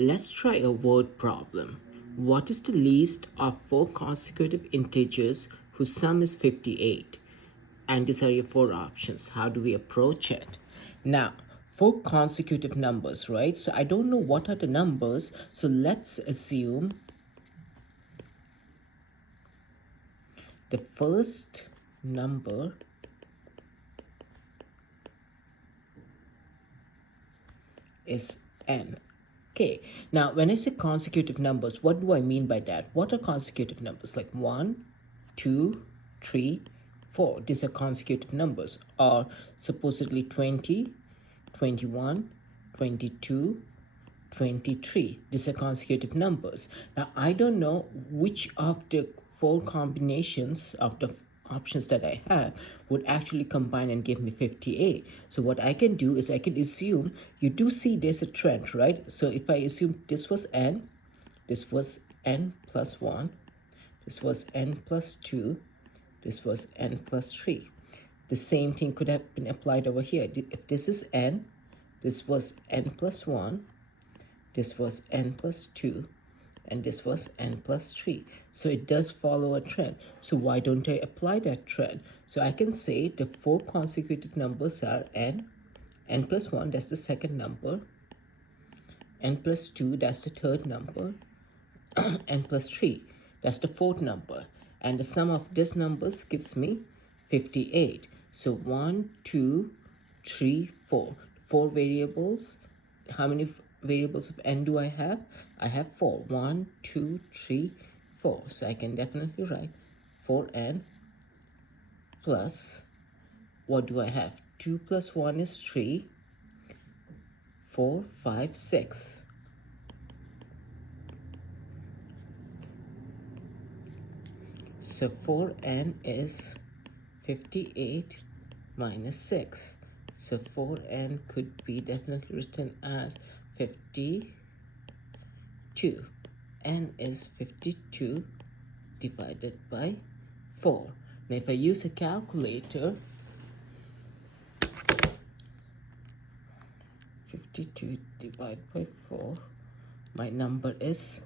Let's try a word problem. What is the least of four consecutive integers whose sum is 58? And these are your four options. How do we approach it? Now, four consecutive numbers, right? So I don't know what are the numbers. So let's assume the first number is n. Okay, now when I say consecutive numbers, what do I mean by that? What are consecutive numbers? Like 1, 2, 3, 4. These are consecutive numbers. Or supposedly 20, 21, 22, 23. These are consecutive numbers. Now I don't know which of the four combinations of the options that I have would actually combine and give me 58. So what I can do is I can assume, you do see there's a trend, right? So if I assume this was n, this was n plus 1, this was n plus 2, this was n plus 3. The same thing could have been applied over here. If this is n, this was n plus 1, this was n plus 2, and this was n plus 3. So it does follow a trend. So why don't I apply that trend? So I can say the four consecutive numbers are n plus 1, that's the second number, n plus 2, that's the third number, n plus 3, that's the fourth number. And the sum of these numbers gives me 58. So 1, 2, 3, 4. Four variables. How many variables of n do I have? I have 4. 1, 2, 3, 4. So I can definitely write 4n plus, what do I have? 2 plus 1 is 3, 4, 5, 6. So 4n is 58 minus 6. So 4n could be definitely written as 52. N is 52 divided by 4. Now if I use a calculator, 52 divided by 4, my number is,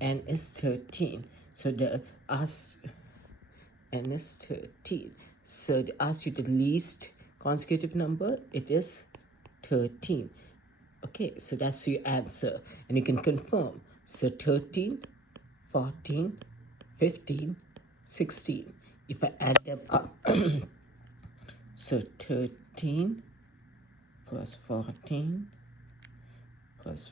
n is 13. So n is 13. So they ask you the least consecutive number, it is 13. Okay, so that's your answer. And you can confirm. So 13, 14, 15, 16. If I add them up, so 13 plus 14 plus